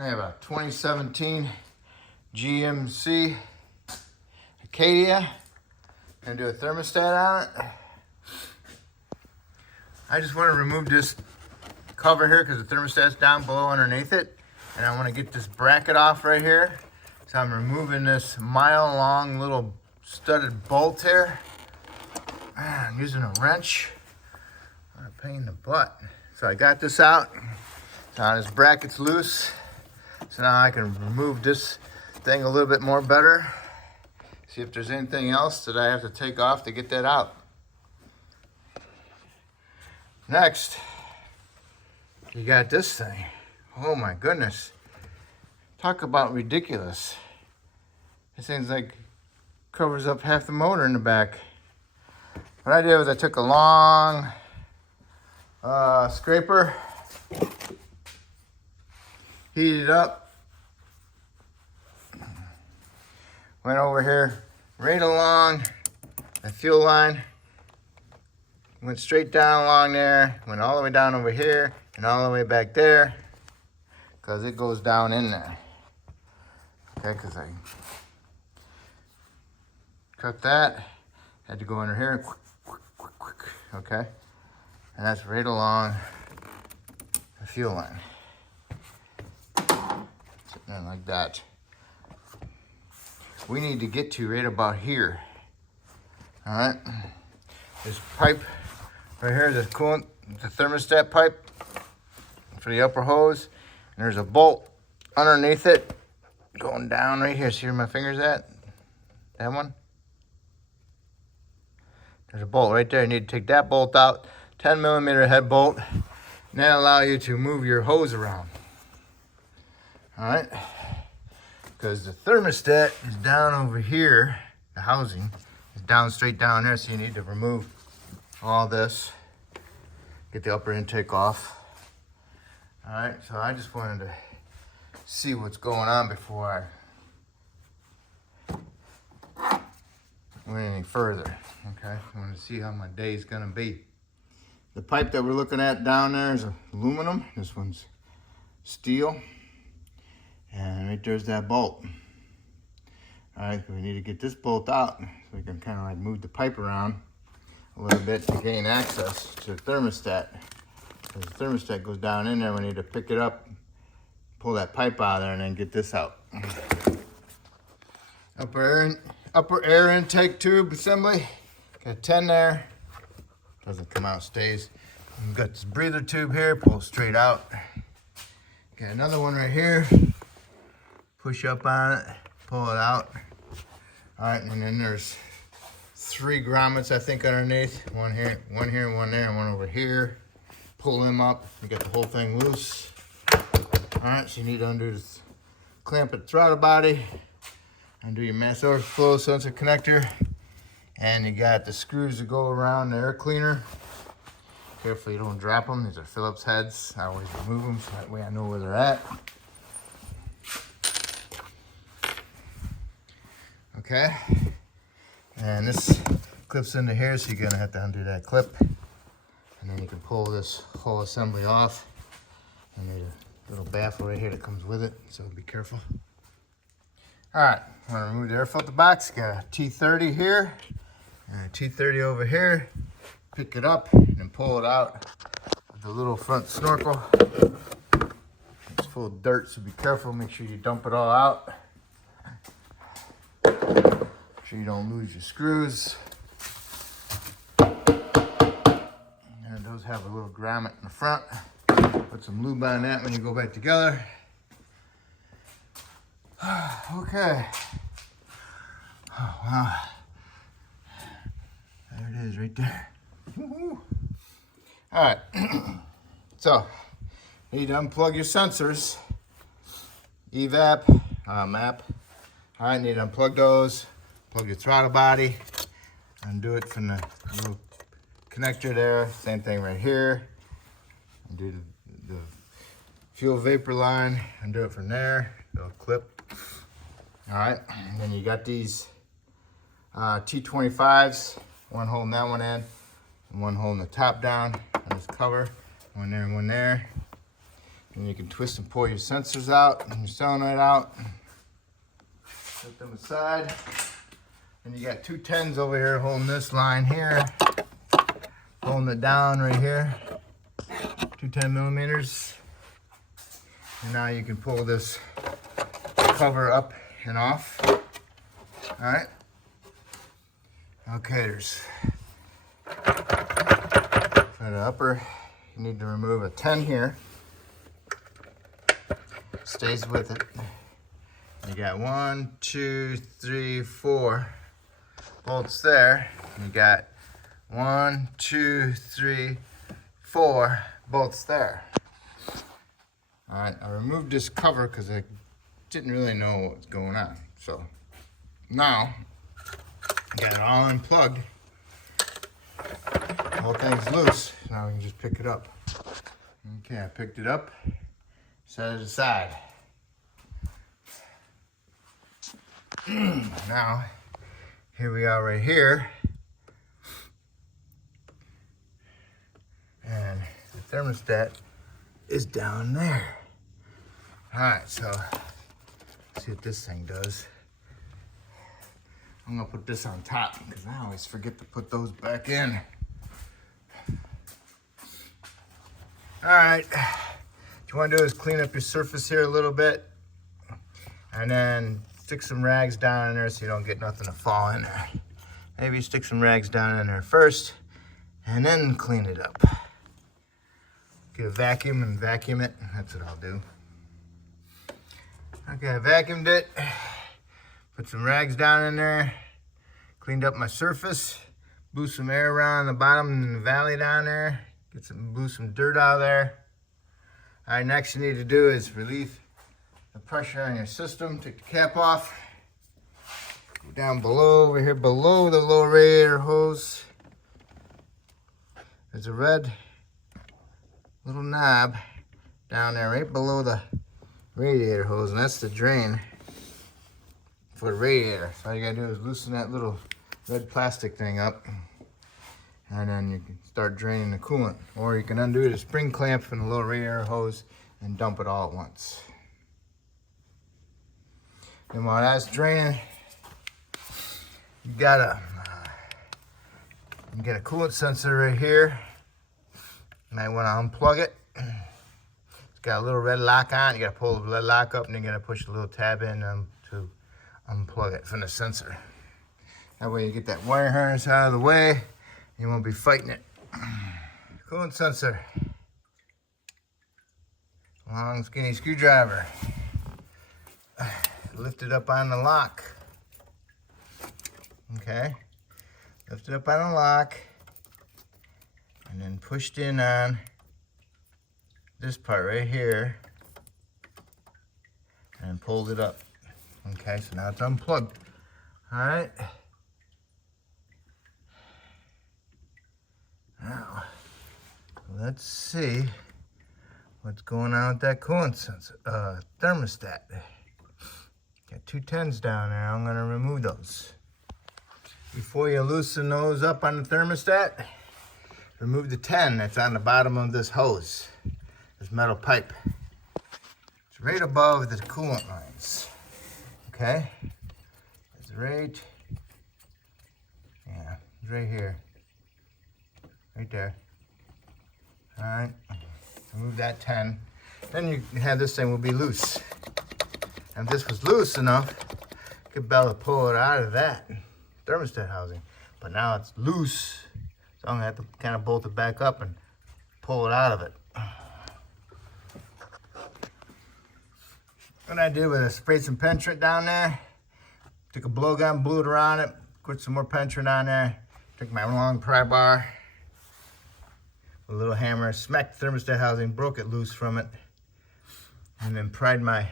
I have a 2017 GMC Acadia. Gonna do a thermostat on it. I just want to remove this cover here because the thermostat's down below underneath it. And I want to get this bracket off right here. So I'm removing this mile-long little studded bolt here. I'm using a wrench. What a pain in the butt. So I got this out. So now this bracket's loose. So now I can remove this thing a little bit more better. See if there's anything else that I have to take off to get that out. Next, you got this thing. Oh my goodness. Talk about ridiculous. This thing's like covers up half the motor in the back. What I did was I took a long scraper, heated it up, went over here right along the fuel line, went straight down along there, went all the way down over here and all the way back there because it goes down in there. Okay, because I cut that, had to go under here, okay, and that's right along the fuel line, sitting there like that. We need to get to right about here. All right, this pipe right here is the coolant, the thermostat pipe for the upper hose, and there's a bolt underneath it going down right here. See where my finger's at? That one? There's a bolt right there. You need to take that bolt out, 10 millimeter head bolt, and that'll allow you to move your hose around. All right, because the thermostat is down over here. The housing is down straight down there, so you need to remove all this, get the upper intake off. All right, so I just wanted to see what's going on before I went any further. Okay, I want to see how my day is gonna be. The pipe that we're looking at down there is aluminum. This one's steel. And right there's that bolt. All right, so we need to get this bolt out so we can kind of like move the pipe around a little bit to gain access to the thermostat. As the thermostat goes down in there, we need to pick it up, pull that pipe out of there, and then get this out. Upper air intake tube assembly. Got 10 there. Doesn't come out, stays. We've got this breather tube here, pull straight out. Got another one right here. Push up on it, pull it out. All right, and then there's 3 grommets, I think, underneath. One here, and one there, and one over here. Pull them up, you get the whole thing loose. All right, so you need to undo this clamp at the throttle body, undo your mass overflow sensor connector, and you got the screws that go around the air cleaner. Careful you don't drop them. These are Phillips heads. I always remove them so that way I know where they're at. Okay, and this clips into here, so you're gonna have to undo that clip, and then you can pull this whole assembly off. And there's a little baffle right here that comes with it, so be careful. All right, I'm gonna remove the air filter box. Got a T30 here, and a T30 over here. Pick it up and pull it out with the little front snorkel. It's full of dirt, so be careful. Make sure you dump it all out. Make sure you don't lose your screws. And those have a little grommet in the front. Put some lube on that when you go back together. Okay. Oh, wow. There it is right there. Woo-hoo. All right. So, you need to unplug your sensors. Evap, map. All right, need to unplug those. Plug your throttle body. Undo it from the little connector there. Same thing right here. Undo the fuel vapor line. Undo it from there. It'll clip. All right, and then you got these T25s. One holding that one in, and one holding the top down on this cover. One there and one there. And you can twist and pull your sensors out and your solenoid out. Set them aside. And you got two 10s over here holding this line here. Holding it down right here. Two 10 millimeters. And now you can pull this cover up and off. Alright. Okay, there's for the upper, you need to remove a 10 here. Stays with it. You got 1, 2, 3, 4 bolts there. You got 1, 2, 3, 4 bolts there. Alright, I removed this cover because I didn't really know what was going on. So now I got it all unplugged. The whole thing's loose. Now we can just pick it up. Okay, I picked it up, set it aside. Now, here we are right here. And the thermostat is down there. Alright, so let's see what this thing does. I'm gonna put this on top because I always forget to put those back in. Alright, what you wanna do is clean up your surface here a little bit and then stick some rags down in there so you don't get nothing to fall in there. Maybe stick some rags down in there first and then clean it up. Get a vacuum and vacuum it. That's what I'll do. Okay, I vacuumed it. Put some rags down in there. Cleaned up my surface. Blew some air around the bottom and the valley down there. Blew some dirt out of there. All right, next you need to do is relieve the pressure on your system. Take the cap off. Go down below, over here below the low radiator hose. There's a red little knob down there right below the radiator hose, and that's the drain for the radiator. So all you gotta do is loosen that little red plastic thing up, and then you can start draining the coolant. Or you can undo the spring clamp from the little radiator hose and dump it all at once. And while that's draining, you got a coolant sensor right here. You might want to unplug it. It's got a little red lock on. You got to pull the red lock up, and you got to push the little tab in to unplug it from the sensor. That way you get that wire harness out of the way. You won't be fighting it. Coolant sensor. Long skinny screwdriver. Lift it up on the lock. Okay. Lift it up on the lock. And then pushed in on this part right here. And pulled it up. Okay, so now it's unplugged. Alright. Now, let's see what's going on with that coolant sensor, thermostat. Got two 10s down there. I'm going to remove those. Before you loosen those up on the thermostat, remove the 10 that's on the bottom of this hose, this metal pipe. It's right above the coolant lines. Okay? It's right here. Right there. Alright. Remove that 10. Then you have this thing will be loose. And if this was loose enough, you could barely pull it out of that thermostat housing. But now it's loose, so I'm gonna have to kind of bolt it back up and pull it out of it. What I did was I sprayed some penetrant down there, took a blowgun, blew it around it, put some more penetrant on there, took my long pry bar, a little hammer, smacked the thermostat housing, broke it loose from it, and then pried my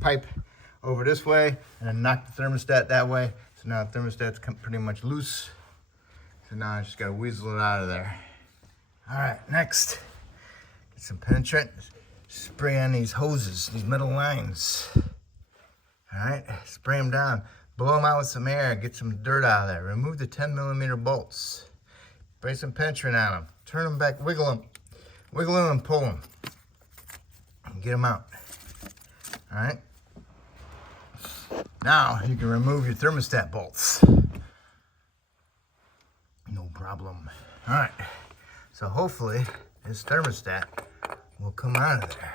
pipe over this way, and then knocked the thermostat that way. So now the thermostat's pretty much loose. So now I just gotta weasel it out of there. All right, next, get some penetrant, spray on these hoses, these metal lines. All right, spray them down, blow them out with some air, get some dirt out of there. Remove the 10mm bolts. Spray some penetrant on them, turn them back, wiggle them and pull them. get them out. All right. Now you can remove your thermostat bolts. No problem. All right. So hopefully this thermostat will come out of there.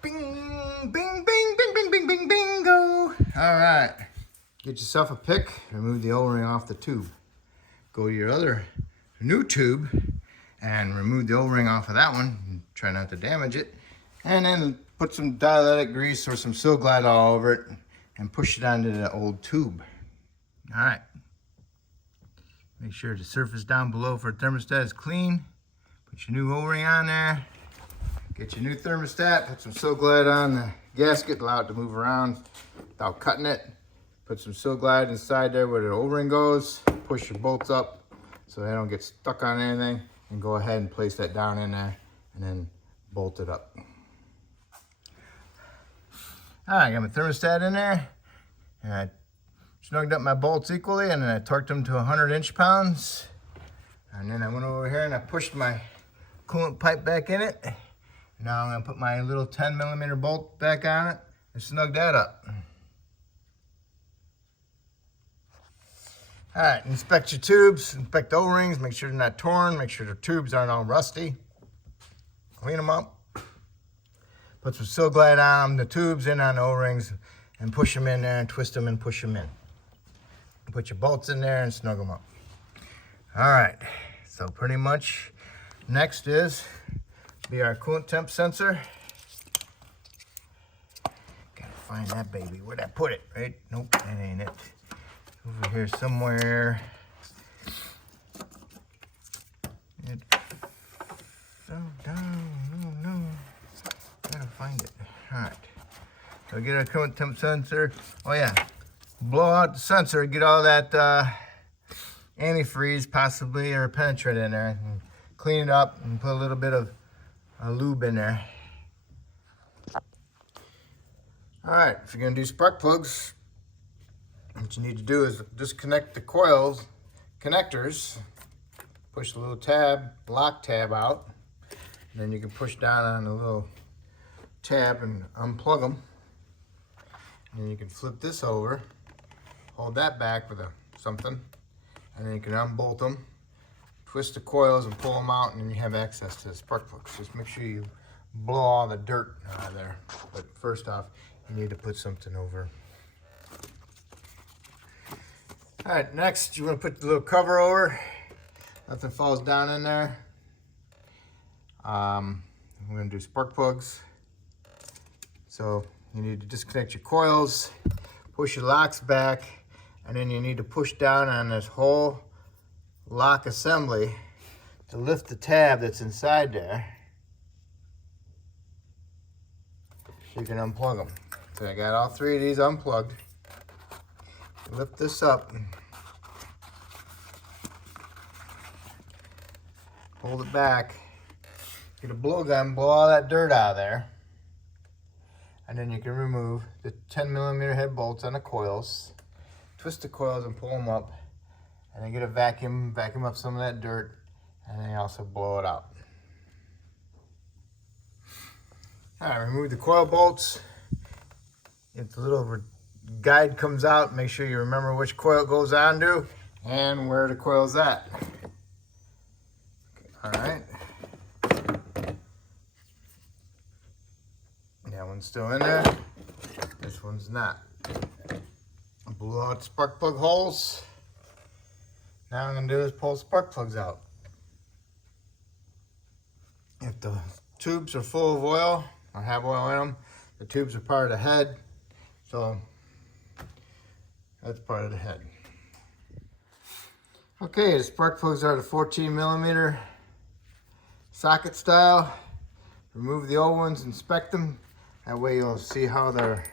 Bing, bing, bing, bing, bing, bing, bing, bingo. All right. Get yourself a pick. Remove the O-ring off the tube. Go to your other new tube and remove the O-ring off of that one. Try not to damage it. And then put some dielectric grease or some Silglide all over it and push it onto the old tube. All right. Make sure the surface down below for the thermostat is clean. Put your new O-ring on there. Get your new thermostat. Put some Silglide on the gasket. Allow it to move around without cutting it. Put some Silglide inside there where the O-ring goes. Push your bolts up so they don't get stuck on anything. And go ahead and place that down in there and then bolt it up. All right, I got my thermostat in there. And I snugged up my bolts equally and then I torqued them to 100 inch-pounds. And then I went over here and I pushed my coolant pipe back in it. Now I'm gonna put my little 10mm bolt back on it and snug that up. All right, inspect your tubes, inspect the O-rings, make sure they're not torn, make sure the tubes aren't all rusty. Clean them up. Put some Silglide on the tubes and on the O-rings and push them in there and twist them and push them in. Put your bolts in there and snug them up. All right, so pretty much next is be our coolant temp sensor. Gotta find that baby. Where'd I put it? Right? Nope, that ain't it. Over here somewhere. It fell down. No. Gotta find it. All right. So get our coolant temp sensor. Oh yeah. Blow out the sensor. Get all that antifreeze possibly or penetrant in there. And clean it up and put a little bit of lube in there. All right. If you're gonna do spark plugs, what you need to do is disconnect the coils, connectors, push the little tab, lock tab out, and then you can push down on the little tab and unplug them. And you can flip this over, hold that back with something, and then you can unbolt them, twist the coils and pull them out, and then you have access to the spark plugs. Just make sure you blow all the dirt out of there. But first off, you need to put something over. All right, next you want to put the little cover over. Nothing falls down in there. We're going to do spark plugs. So you need to disconnect your coils, push your locks back, and then you need to push down on this whole lock assembly to lift the tab that's inside there. So you can unplug them. So I got all three of these unplugged. Lift this up, hold it back, get a blowgun, blow all that dirt out of there, and then you can remove the 10mm head bolts on the coils, twist the coils and pull them up, and then get a vacuum up some of that dirt, and then also blow it out. All right, remove the coil bolts. If the little guide comes out, make sure you remember which coil it goes onto and where the coil's at. All right. That one's still in there. This one's not. Blew out spark plug holes. Now what I'm gonna do is pull spark plugs out. If the tubes are full of oil or have oil in them, the tubes are part of the head. So that's part of the head. Okay, the spark plugs are the 14mm socket style. Remove the old ones, inspect them. That way you'll see how their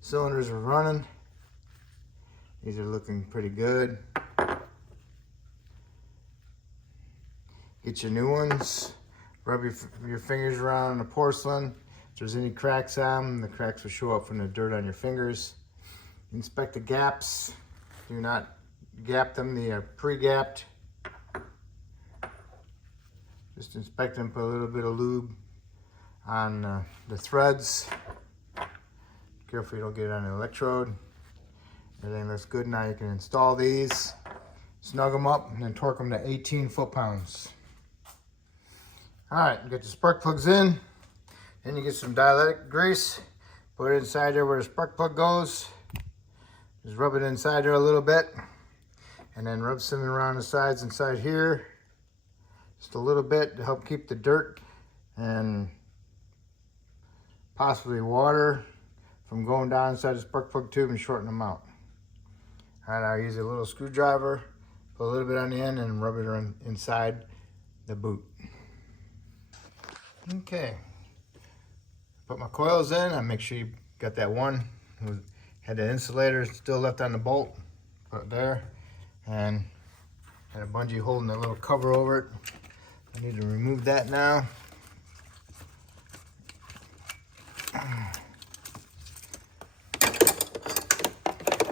cylinders are running. These are looking pretty good. Get your new ones. Rub your fingers around the porcelain. If there's any cracks on them, the cracks will show up from the dirt on your fingers. Inspect the gaps. Do not gap them, they are pre-gapped. Just inspect them, put a little bit of lube on the threads. Careful you don't get it on an electrode. Everything looks good. Now you can install these, snug them up, and then torque them to 18 foot-pounds. All right, you get the spark plugs in. Then you get some dielectric grease. Put it inside there where the spark plug goes. Just rub it inside there a little bit. And then rub some around the sides inside here. Just a little bit to help keep the dirt and possibly water from going down inside the spark plug tube and shorten them out. All right, I'll use a little screwdriver, put a little bit on the end and rub it around inside the boot. Okay, put my coils in. I make sure you got that one. Had the insulator still left on the bolt. Put it there, and had a bungee holding a little cover over it. I need to remove that now.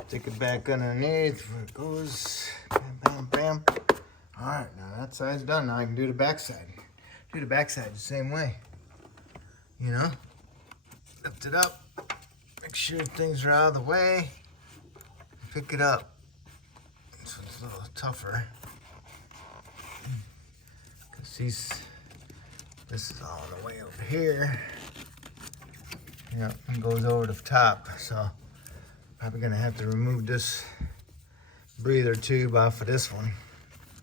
Stick it back underneath where it goes. Bam, bam, bam. All right, now that side's done. Now I can do the back side. Do the back side the same way. You know, lift it up. Make sure things are out of the way. Pick it up. This one's a little tougher. Because this is all the way over here. Yeah, and goes over the top. So probably gonna have to remove this breather tube off of this one,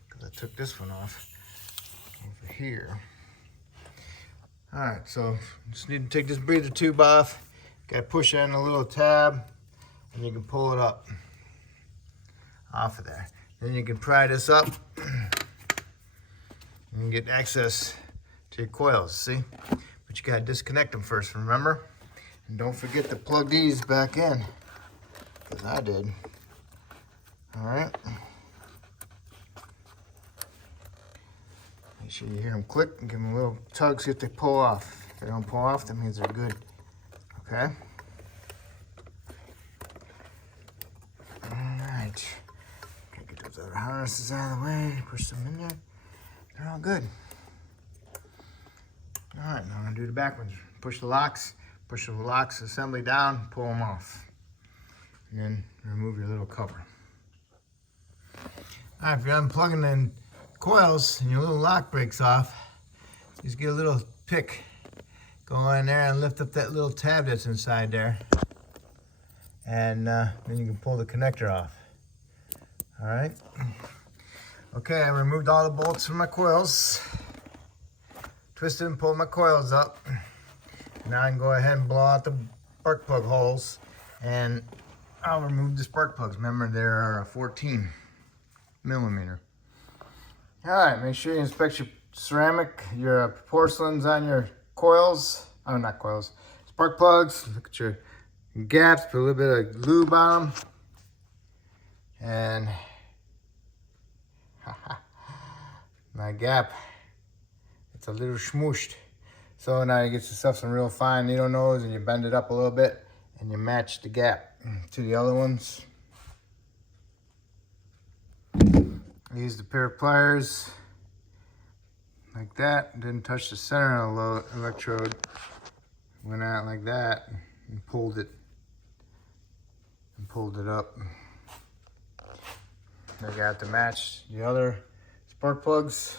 because I took this one off over here. All right, so just need to take this breather tube off. Got to push on a little tab, and you can pull it up off of there. Then you can pry this up and get access to your coils, see? But you got to disconnect them first, remember? And don't forget to plug these back in, because I did. All right. Make sure you hear them click and give them a little tug, see if they pull off. If they don't pull off, that means they're good. Okay. All right. Okay, get those other harnesses out of the way. Push them in there. They're all good. All right, now I'm gonna do the back ones. Push the locks assembly down, pull them off. And then remove your little cover. All right, if you're unplugging the coils and your little lock breaks off, just get a little pick, go in there and lift up that little tab that's inside there, and then you can pull the connector off. All right. Okay, I removed all the bolts from my coils, twisted and pulled my coils up. Now I can go ahead and blow out the spark plug holes, and I'll remove the spark plugs. Remember, they're 14 millimeter. All right, make sure you inspect your ceramic, your porcelains on your coils. Oh, not coils, spark plugs. Look at your gaps, put a little bit of lube on them. And my gap, it's a little smooshed. So now you get yourself some real fine needle nose and you bend it up a little bit and you match the gap to the other ones. Use the pair of pliers like that. Didn't touch the center of the electrode. Went out like that and pulled it up. I got to match the other spark plugs,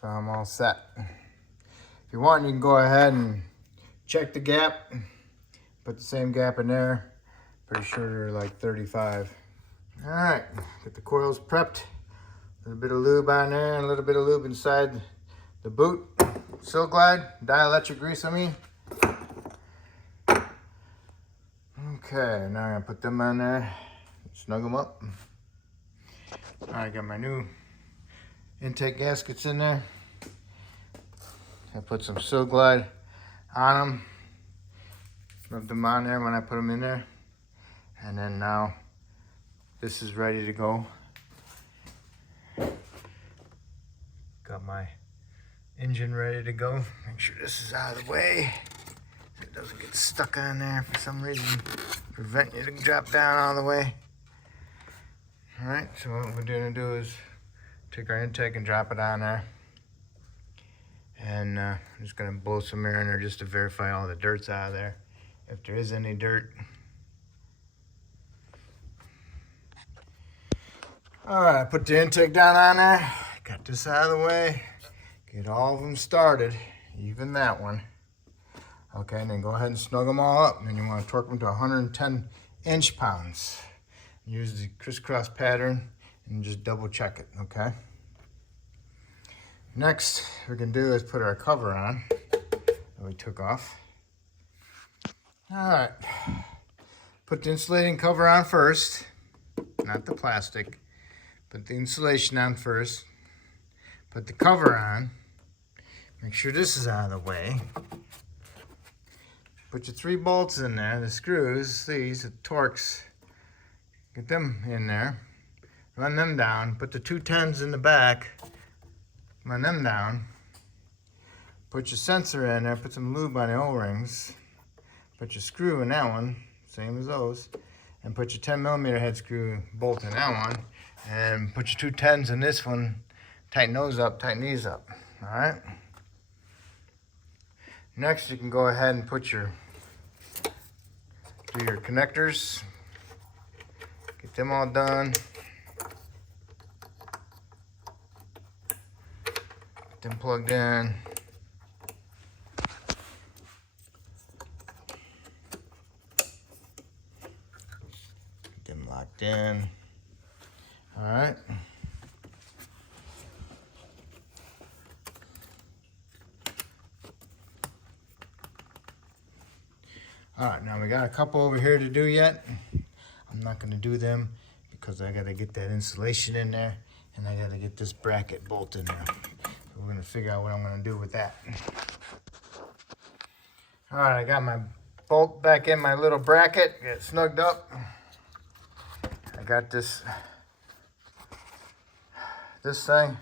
so I'm all set. If you want, you can go ahead and check the gap. Put the same gap in there. Pretty sure they're like 35. All right, get the coils prepped. A little bit of lube on there and a little bit of lube inside the boot. Silk Glide, dielectric grease, I mean. Okay, now I'm gonna put them on there, snug them up. All right, got my new intake gaskets in there. I put some Silk Glide on them. Rub them on there when I put them in there. And then now this is ready to go. Got my engine ready to go. Make sure this is out of the way so it doesn't get stuck on there for some reason. Prevent you to drop down all the way. All right, so what we're gonna do is take our intake and drop it on there. And I'm just gonna blow some air in there just to verify all the dirt's out of there, if there is any dirt. All right, put the intake down on there. Got this out of the way. Get all of them started, even that one. Okay, and then go ahead and snug them all up. And then you want to torque them to 110 inch-pounds. Use the crisscross pattern and just double check it, okay? Next, what we're gonna do is put our cover on that we took off. All right, put the insulating cover on first, not the plastic. Put the insulation on first. Put the cover on. Make sure this is out of the way. Put your 3 bolts in there, the screws, these, the Torx. Get them in there. Run them down. Put the 210s in the back. Run them down. Put your sensor in there. Put some lube on the O-rings. Put your screw in that one, same as those. And put your 10mm head screw bolt in that one. And put your 210s in this one. Tighten those up, tighten these up. All right. Next, you can go ahead and put do your connectors. Get them all done. Get them plugged in. Get them locked in. All right. All right, now we got a couple over here to do yet. I'm not gonna do them because I gotta get that insulation in there and I gotta get this bracket bolt in there. So we're gonna figure out what I'm gonna do with that. All right, I got my bolt back in my little bracket, get it snugged up. I got this thing.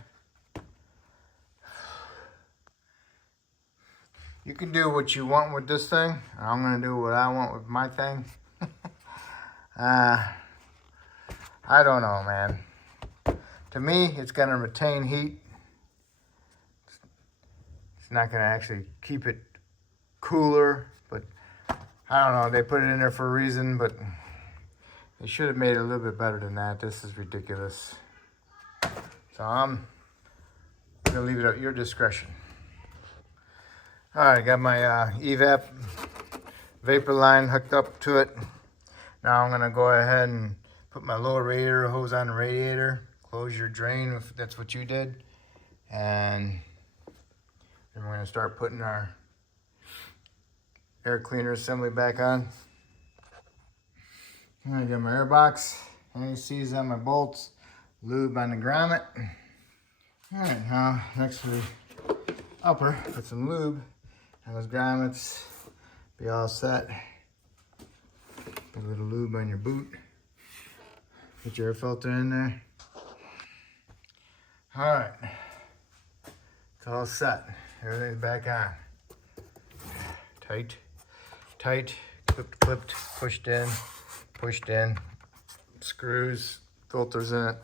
You can do what you want with this thing. I'm gonna do what I want with my thing. I don't know, man. To me, it's gonna retain heat. It's not gonna actually keep it cooler, but I don't know. They put it in there for a reason, but they should have made it a little bit better than that. This is ridiculous. So I'm gonna leave it at your discretion. All right, I got my evap vapor line hooked up to it. Now I'm gonna go ahead and put my lower radiator hose on the radiator. Close your drain if that's what you did. And then we're gonna start putting our air cleaner assembly back on. I got my air box, ACs on my bolts, lube on the grommet. All right, now next to the upper, put some lube on those grommets, be all set. Put a little lube on your boot. Put your air filter in there. All right, it's all set. Everything's back on. Tight, tight, clipped, pushed in, screws, filters in it.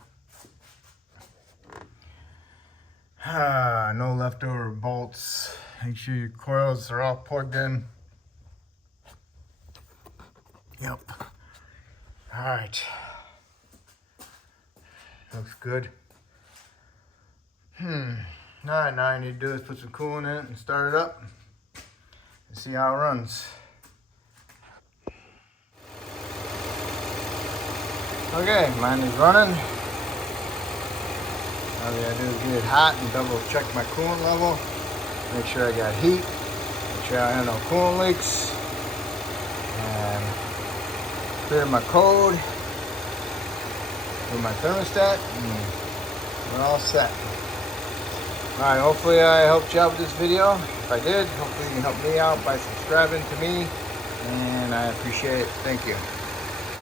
No leftover bolts. Make sure your coils are all plugged in. Yep. All right. Looks good. All right, now all you need to do is put some coolant in it and start it up and see how it runs. Okay, mine is running. All I gotta do is get it hot and double check my coolant level. Make sure I got heat. Make sure I have no coolant leaks. And clear my code with my thermostat. And we're all set. Alright, hopefully I helped you out with this video. If I did, hopefully you can help me out by subscribing to me. And I appreciate it. Thank you.